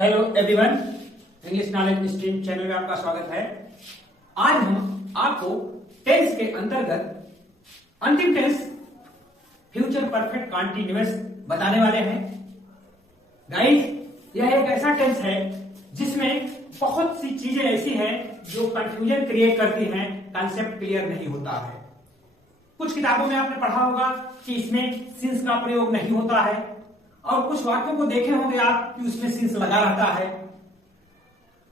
Hello everyone, English knowledge stream channel में आपका स्वागत है। आज हम आपको टेंस के अंतर्गत अंतिम टेंस फ्यूचर परफेक्ट कंटीन्यूअस बताने वाले हैं। गाइस, यह एक ऐसा टेंस है जिसमें बहुत सी चीजें ऐसी हैं जो कंफ्यूजन क्रिएट करती हैं, कॉन्सेप्ट क्लियर नहीं होता है। कुछ किताबों में आपने पढ़ा होगा कि इसमें सिंस का प्रयोग नहीं होता है, और कुछ वाक्यों को देखे होंगे आप कि उसमें सिंस लगा रहता है।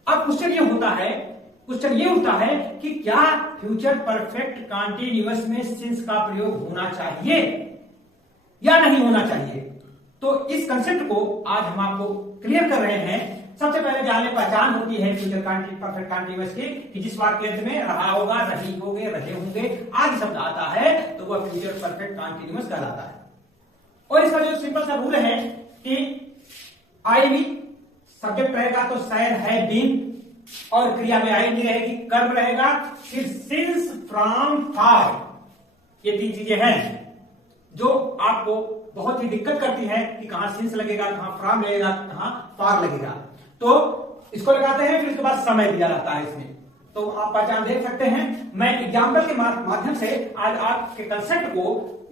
अब क्वेश्चन ये उठता है कि क्या फ्यूचर परफेक्ट कंटीन्यूअस में सिंस का प्रयोग होना चाहिए या नहीं होना चाहिए। तो इस कंसेप्ट को आज हम आपको क्लियर कर रहे हैं। सबसे पहले जाने पहचान होती है फ्यूचर परफेक्ट कंटीन्यूअस की कि जिस वाक्य में रहा होगा, रही होगे, रहे होंगे आदि शब्द आता है तो वह फ्यूचर परफेक्ट कंटीन्यूअस कहलाता है। और इसका जो सिंपल सा रूल है कि आई भी सब्जेक्ट रहेगा तो शायद है बीन, और क्रिया में आई नहीं रहेगी, कर्म रहेगा, फिर सिंस, फ्रॉम, फॉर। ये तीन चीजें हैं जो आपको बहुत ही दिक्कत करती है कि कहां सिंस लगेगा, कहां फ्रॉम लगेगा, कहां फॉर लगेगा। तो इसको लगाते हैं, फिर उसके बाद समय दिया जाता है इसमें। तो आप पहचान देख सकते हैं। मैं एग्जाम्पल के माध्यम से आज आपके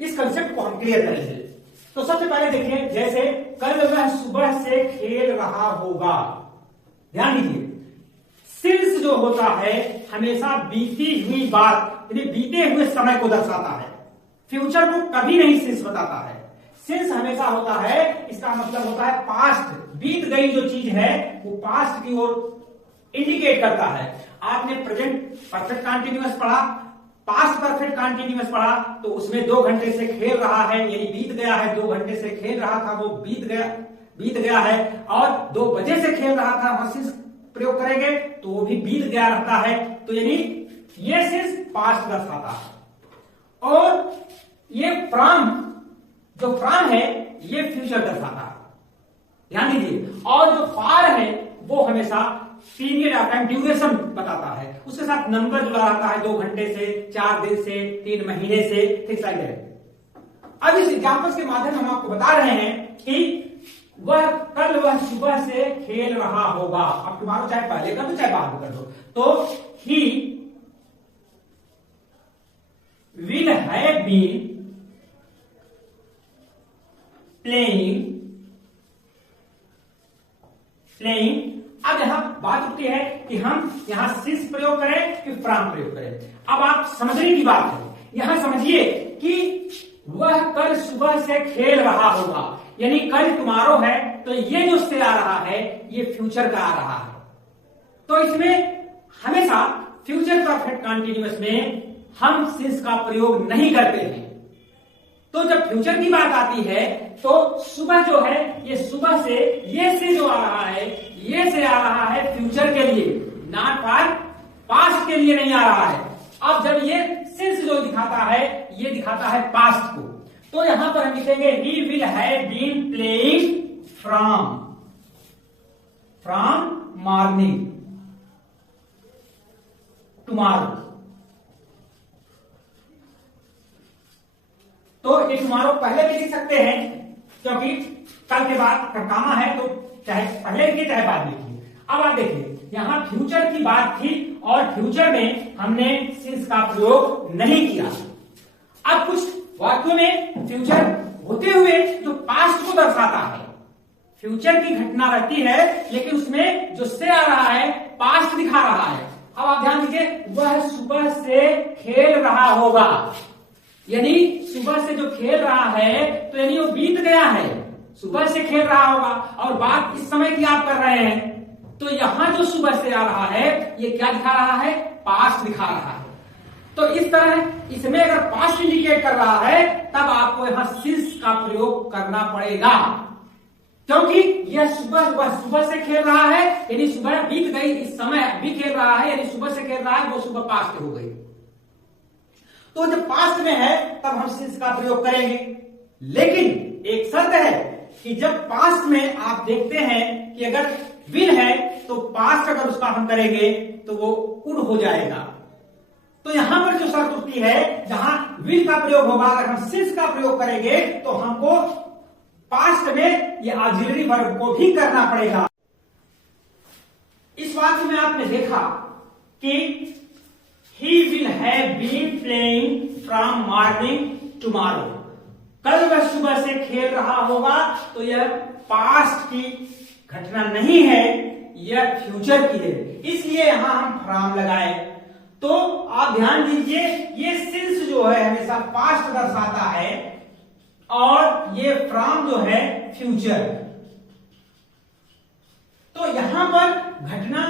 इस कंसेप्ट को हम क्लियर करेंगे। तो सबसे पहले देखिए, जैसे कल वह सुबह से खेल रहा होगा। ध्यान दीजिए, सिंस जो होता है हमेशा बीती हुई बात यानी बीते हुए समय को दर्शाता है। फ्यूचर को कभी नहीं सिंस बताता है। सिंस हमेशा होता है, इसका मतलब होता है पास्ट, बीत गई जो चीज है वो पास्ट की ओर इंडिकेट करता है। आपने प्रेजेंट परफेक्ट कंटीन्यूअस पढ़ा, पास्ट परफेक्ट कंटीन्यूअस पढ़ा, तो उसमें 2 घंटे से खेल रहा है यानी बीत गया है। 2 घंटे से खेल रहा था, वो बीत गया है। और 2 बजे से खेल रहा था, वहां सिंस प्रयोग करेंगे तो वो भी बीत गया रहता है। तो यानी ये सिंस पास्ट दर्शाता है। और ये फ्रॉम है ये फ्यूचर दर्शाता है। ध्यान दीजिए। और जो फॉर है वो हमेशा पीरियड ऑफ टाइम, ड्यूरेशन बताता है। उसके साथ नंबर जुड़ा रहता है, 2 घंटे से, 4 दिन से, 3 महीने से, ठीक है। अब इस एग्जाम्पल्स के माध्यम हम आपको बता रहे हैं कि कल वह सुबह से खेल रहा होगा। अब तुम्हारा चाहे पहले कर दो चाहे बाद में कर दो। तो he will have been playing. अब यहां बात उठती है कि हम यहां सिंस प्रयोग करें कि फ्रॉम प्रयोग करें। अब आप समझने की बात है, यहां समझिए कि वह कल सुबह से खेल रहा होगा यानी कल टुमारो है, तो ये जो से आ रहा है ये फ्यूचर का आ रहा है। तो इसमें हमेशा फ्यूचर परफेक्ट कंटीन्यूअस में हम सिंस का प्रयोग नहीं करते हैं। तो जब फ्यूचर की बात आती है तो सुबह जो है ये सुबह से, ये से जो आ रहा है ये से आ रहा है फ्यूचर के लिए, नॉट फॉर पास्ट के लिए नहीं आ रहा है। अब जब ये सिंस जो दिखाता है ये दिखाता है पास्ट को, तो यहां पर हम लिखेंगे he will have been playing from morning tomorrow. तो ये टुमारो पहले भी लिख सकते हैं क्योंकि कल के बाद कामा है, तो चाहे पहले लिखिए चाहे बाद में लिखिए। अब आप देखिए यहां फ्यूचर की बात थी और फ्यूचर में हमने सिंस का प्रयोग नहीं किया। अब कुछ वाक्यों में फ्यूचर होते हुए जो पास्ट को दर्शाता है, फ्यूचर की घटना रहती है लेकिन उसमें जो से आ रहा है पास्ट दिखा रहा है। अब आप ध्यान दीजिए, वह सुबह से खेल रहा होगा यानी सुबह से जो खेल रहा है तो यानी वो बीत गया है, सुबह से खेल रहा होगा। और बात इस समय की आप कर रहे हैं, तो यहां जो सुबह से आ रहा है ये क्या दिखा रहा है, पास्ट दिखा रहा है। तो इस तरह इसमें अगर पास्ट इंडिकेट कर रहा है तब आपको यहां सिंस का प्रयोग करना पड़ेगा, क्योंकि यह सुबह से खेल रहा है यानी सुबह बीत गई, इस समय अभी खेल रहा है यानी सुबह से खेल रहा है, वो सुबह पास्ट हो गई। तो जब पास्ट में है तब हम सिंस का प्रयोग करेंगे, लेकिन एक शर्त है कि जब पास्ट में आप देखते हैं कि अगर विल है तो पास्ट अगर उसका हम करेंगे तो वो कुड हो जाएगा। तो यहां पर जो शर्त उठती है, जहां विल का प्रयोग होगा, अगर हम सिंस का प्रयोग करेंगे तो हमको पास्ट में ये ऑक्सिलरी वर्ब को भी करना पड़ेगा। इस वाक्य में आपने देखा कि he will have been playing from morning tomorrow, कल वह सुबह से खेल रहा होगा, तो यह पास्ट की घटना नहीं है, यह फ्यूचर की है, इसलिए यहां हम फ्रॉम लगाए। तो आप ध्यान दीजिए, ये सिंस जो है हमेशा पास्ट दर्शाता है और ये फ्रॉम जो है फ्यूचर। तो यहां पर घटना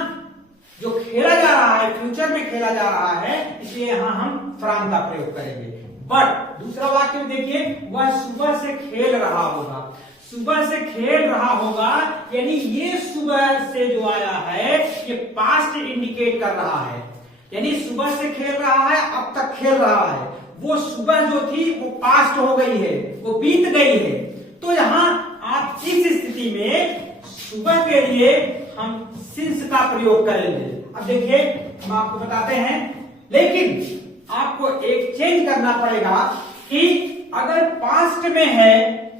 जो खेला जा रहा है फ्यूचर में खेला जा रहा है, इसलिए यहां हम फ्रॉम का प्रयोग करेंगे। बट दूसरा वाक्य में देखिए, वह सुबह से खेल रहा होगा, सुबह से खेल रहा होगा, यानी ये सुबह से जो आया है ये पास्ट इंडिकेट कर रहा है, यानी सुबह से खेल रहा है, अब तक खेल रहा है, वो सुबह जो थी वो पास्ट हो गई है, वो बीत गई है। तो यहां आप इस स्थिति में सुबह के लिए हम सिंस का प्रयोग करेंगे। अब देखिए हम आपको बताते हैं, लेकिन आपको एक चेंज करना पड़ेगा कि अगर पास्ट में है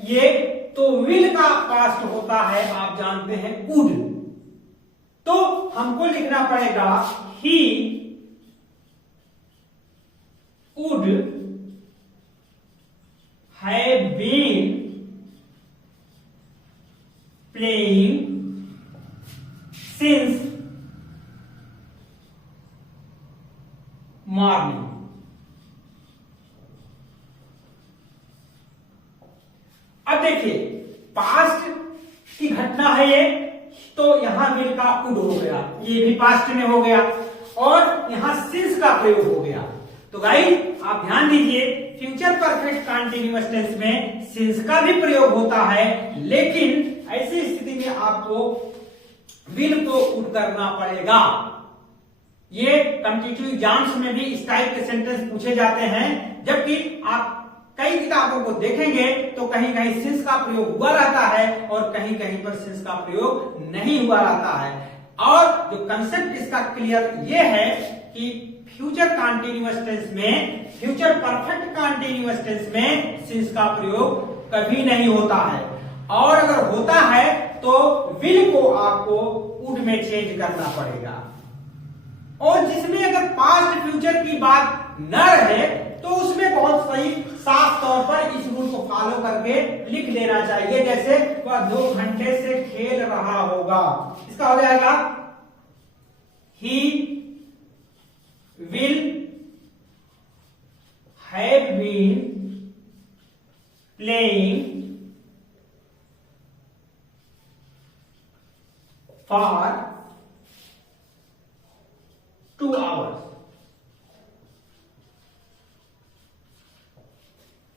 ये, तो विल का पास्ट होता है आप जानते हैं वुड, तो हमको लिखना पड़ेगा he would have been playing since morning. अब देखिए पास्ट की घटना है ये, तो यहां विल का वुड हो गया, ये भी पास्ट में हो गया, और यहां सिंस का प्रयोग हो गया। तो गाइस आप ध्यान दीजिए, फ्यूचर परफेक्ट कंटीन्यूअस टेंस में सिंस का भी प्रयोग होता है, लेकिन ऐसी स्थिति में आपको विल को वुड करना पड़ेगा। ये कॉम्पिटिटिव एग्जाम्स में भी इस टाइप के सेंटेंस पूछे जाते हैं, जबकि आप कई किताबों को देखेंगे तो कहीं कहीं सिंस का प्रयोग हुआ रहता है और कहीं कहीं पर सिंस का प्रयोग नहीं हुआ रहता है। और जो कंसेप्ट इसका क्लियर ये है कि फ्यूचर कंटीन्यूअस टेंस में, फ्यूचर परफेक्ट कंटीन्यूअस टेंस में सिंस का प्रयोग कभी नहीं होता है, और अगर होता है तो विल को आपको वुड में चेंज करना पड़ेगा। और जिसमें अगर पास्ट फ्यूचर की बात न रहे तो उसमें बहुत सही साफ तौर पर इस रूल को फॉलो करके लिख लेना चाहिए, जैसे वह 2 घंटे से खेल रहा होगा, इसका हो जाएगा he will have been playing for 2 hours।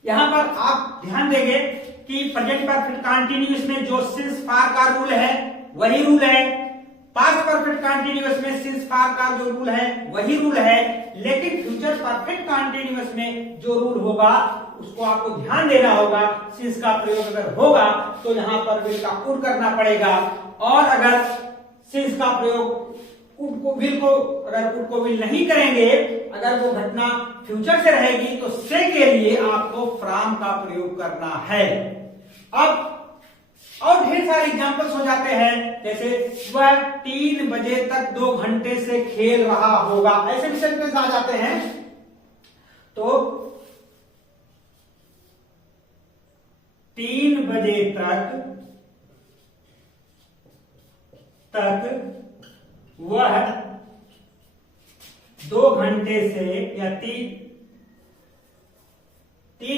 यहां पर आप ध्यान देंगे कि प्रेजेंट परफेक्ट कंटीन्यूअस में जो सिंस फार का रूल है वही रूल है, पास्ट परफेक्ट कंटीन्यूअस में सिंस फार का जो रूल है वही रूल है, लेकिन फ्यूचर परफेक्ट कंटीन्यूअस में जो रूल होगा उसको आपको ध्यान देना होगा। सिंस का प्रयोग अगर होगा तो यहां पर विल का वुड करना पड़ेगा, और अगर सिंस का प्रयोग विल को विल नहीं करेंगे, अगर वो घटना फ्यूचर से रहेगी तो से के लिए आपको फ्रॉम का प्रयोग करना है। अब और ढेर सारे एग्जांपल्स हो जाते हैं, जैसे वह 3 बजे तक 2 घंटे से खेल रहा होगा, ऐसे भी सेंटेंस आ जाते हैं। तो 3 बजे तक वह 2 घंटे से, या 3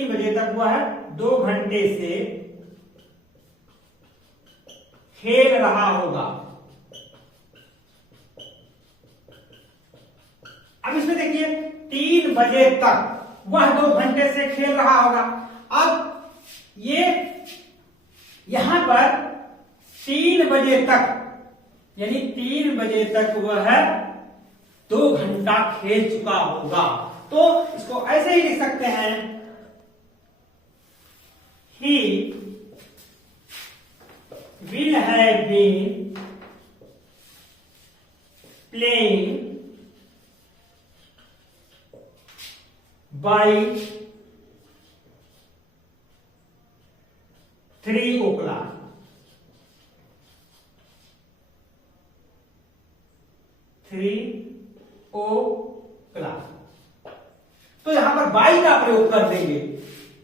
बजे तक वह 2 घंटे से खेल रहा होगा। अब इसमें देखिए 3 बजे तक वह 2 घंटे से खेल रहा होगा। अब ये यहां पर 3 बजे तक, यानी 3 बजे तक वह 2 घंटा खेल चुका होगा, तो इसको ऐसे ही लिख सकते हैं, ही will have been playing by 3 o'clock। o'clock। तो यहां पर बाई का प्रयोग कर देंगे।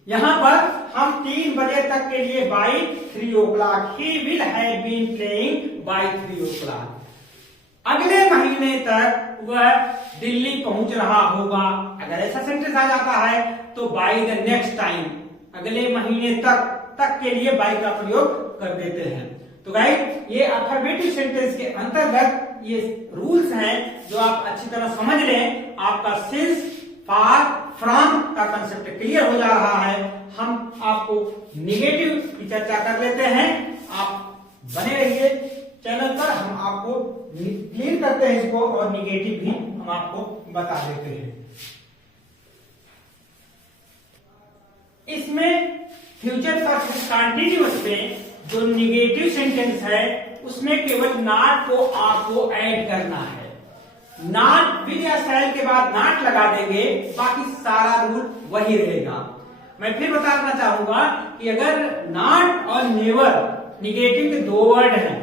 यहां पर हम 3 बजे तक के लिए by 3 o'clock, he will have been playing by 3 o'clock। अगले महीने तक वह दिल्ली पहुंच रहा होगा। अगर ऐसा सेंटेंस आ जाता है तो बाई द नेक्स्ट टाइम, अगले महीने तक के लिए बाई का प्रयोग कर देते हैं। तो गाइस ये अफर्मेटिव सेंटेंस के अंतर्गत ये रूल्स हैं जो आप अच्छी तरह समझ लें। आपका सिंस, फॉर, फ्रॉम का कंसेप्ट क्लियर हो जा रहा है। हम आपको निगेटिव की चर्चा कर लेते हैं। आप बने रहिए चैनल पर, हम आपको क्लियर करते हैं इसको और निगेटिव भी हम आपको बता देते हैं। इसमें फ्यूचर परफेक्ट कंटीन्यूअस में जो निगेटिव सेंटेंस है उसमें केवल नॉट को आपको ऐड करना है। नॉट विल या शैल के बाद नॉट लगा देंगे, बाकी सारा रूल वही रहेगा। मैं फिर बताना चाहूंगा कि अगर नॉट और नेवर निगेटिव के 2 वर्ड हैं,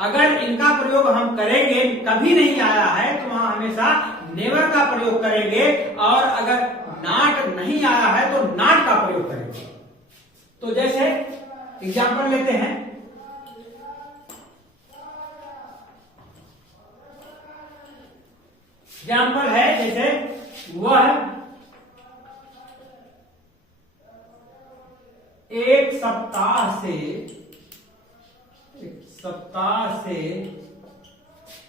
अगर इनका प्रयोग हम करेंगे, कभी नहीं आया है तो वहां हमेशा नेवर का प्रयोग करेंगे, और अगर नॉट नहीं आया है तो नॉट का प्रयोग करेंगे। तो जैसे एग्जाम्पल लेते हैं, एग्जाम्पल है जैसे वह एक सप्ताह से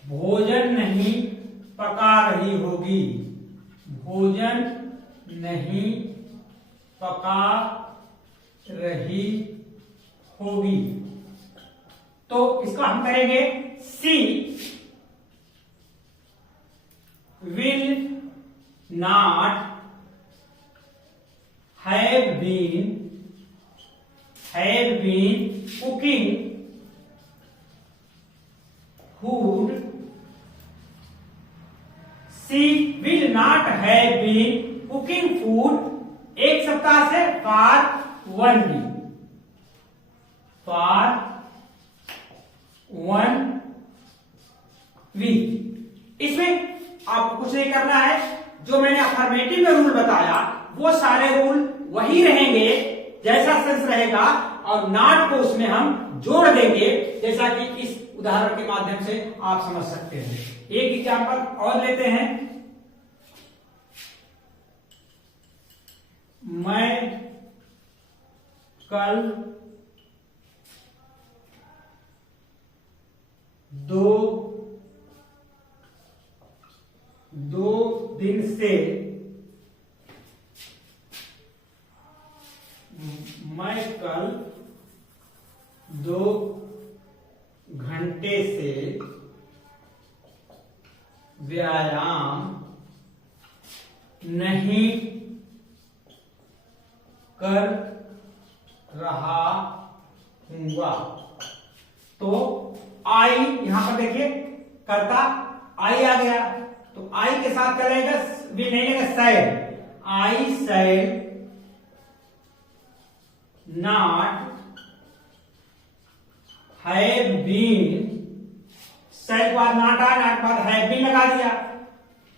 भोजन नहीं पका रही होगी। भोजन नहीं पका रही होगी। तो इसका हम करेंगे सी will not have been cooking food. She will not have been cooking food एक सप्ताह से for 1 week, for 1 week। इसमें आपको कुछ नहीं करना है। जो मैंने अफर्मेटिव में रूल बताया वो सारे रूल वही रहेंगे जैसा सेंस रहेगा, और नॉट को उसमें हम जोड़ देंगे, जैसा कि इस उदाहरण के माध्यम से आप समझ सकते हैं। एक एग्जांपल और लेते हैं। मैं कल 2 दिन से मैं कल 2 घंटे से व्यायाम नहीं कर रहा हूंगा। तो आई यहां पर देखिए करता आई आ गया, तो आई के साथ क्या रहेगा, भी नहीं लेगा शैल। आई शैल नॉट हैव बीन, शैल के बाद नॉट आ, नॉट बाद हैव बीन लगा दिया।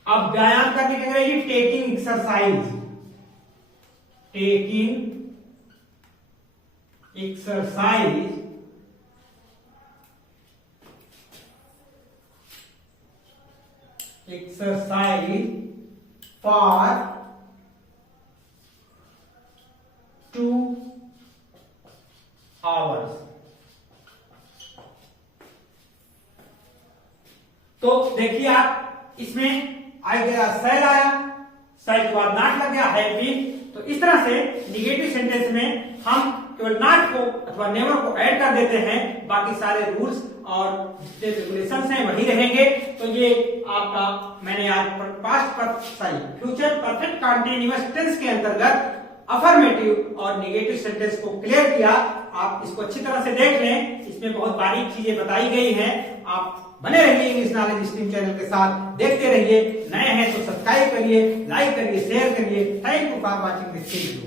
अब व्यायाम करने के लिए taking exercise, taking exercise for 2 hours। तो देखिए आप इसमें आई गया शैल आया, शैल के बाद नॉट लग गया हैव बीन। तो इस तरह से निगेटिव सेंटेंस में हम केवल नॉट को अथवा नेवर को ऐड कर देते हैं, बाकी सारे रूल्स और जितने रेगुलेशंस हैं वही रहेंगे। तो ये आपका मैंने आज फ्यूचर परफेक्ट कंटीन्यूअस टेंस के अंतर्गत अफर्मेटिव और नेगेटिव सेंटेंस को क्लियर किया। आप इसको अच्छी तरह से देख लें, इसमें बहुत बारीक चीजें बताई गई हैं। आप बने रहिए इंग्लिश नॉलेज स्ट्रीम चैनल के साथ, देखते रहिए। नए हैं तो सब्सक्राइब करिए, लाइक करिए, शेयर करिए। Thank you for watching this video.